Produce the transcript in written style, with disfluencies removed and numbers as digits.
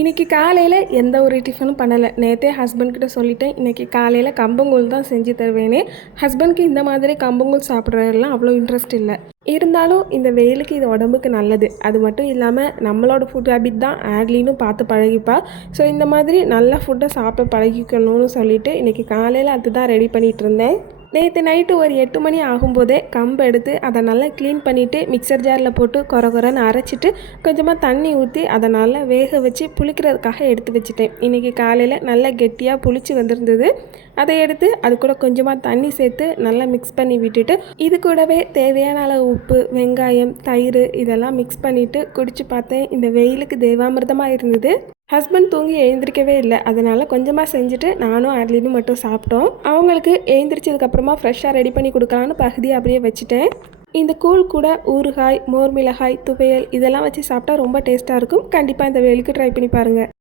இன்றைக்கி காலையில் எந்த ஒரு டிஃபனும் பண்ணலை. நேற்றே ஹஸ்பண்ட்கிட்ட சொல்லிட்டேன், இன்றைக்கி காலையில் கம்பங்கூழ் தான் செஞ்சு தருவேன்னு. ஹஸ்பண்ட்க்கு இந்த மாதிரி கம்பங்கூழ் சாப்பிட்றதுலாம் அவ்வளோ இன்ட்ரெஸ்ட் இல்லை. இருந்தாலும் இந்த வெயிலுக்கு இது உடம்புக்கு நல்லது. அது மட்டும் இல்லாமல் நம்மளோட ஃபுட் ஹேபிட் தான் ஆட்லினும் பார்த்து பழகிப்பா. ஸோ இந்த மாதிரி நல்ல ஃபுட்டை சாப்பிட பழகிக்கணும்னு சொல்லிவிட்டு இன்றைக்கி காலையில் அதுதான் ரெடி பண்ணிகிட்டு இருந்தேன். நேற்று நைட்டு ஒரு 8 மணி ஆகும்போதே கம்பு எடுத்து அதை நல்லா க்ளீன் பண்ணிவிட்டு மிக்சர் ஜாரில் போட்டு கொரன்னு அரைச்சிட்டு கொஞ்சமாக தண்ணி ஊற்றி அதை நல்லா வேக வச்சு புளிக்கிறதுக்காக எடுத்து வச்சுட்டேன். இன்றைக்கி காலையில் நல்லா கெட்டியாக புளிச்சு வந்திருந்தது. அதை எடுத்து அது கூட கொஞ்சமாக தண்ணி சேர்த்து நல்லா மிக்ஸ் பண்ணி விட்டுட்டு இது கூடவே தேவையான அளவு உப்பு, வெங்காயம், தயிர் இதெல்லாம் மிக்ஸ் பண்ணிவிட்டு குடிச்சு பார்த்தேன். இந்த வெயிலுக்கு தேவாமிர்தமாக இருந்தது. ஹஸ்பண்ட் தூங்கி எழுந்திரிக்கவே இல்லை. அதனால் கொஞ்சமாக செஞ்சுட்டு நானும் ஆட்லினும் மட்டும் சாப்பிட்டோம். அவங்களுக்கு எழுந்திரிச்சதுக்கப்புறமா ஃப்ரெஷ்ஷாக ரெடி பண்ணி கொடுக்கலான்னு பகுதியை அப்படியே வச்சுட்டேன். இந்த கூழ் கூட ஊறுகாய், மோர் மிளகாய், துவையல் இதெல்லாம் வச்சு சாப்பிட்டா ரொம்ப டேஸ்ட்டாக இருக்கும். கண்டிப்பாக இந்த வெயிலுக்கு ட்ரை பண்ணி பாருங்கள்.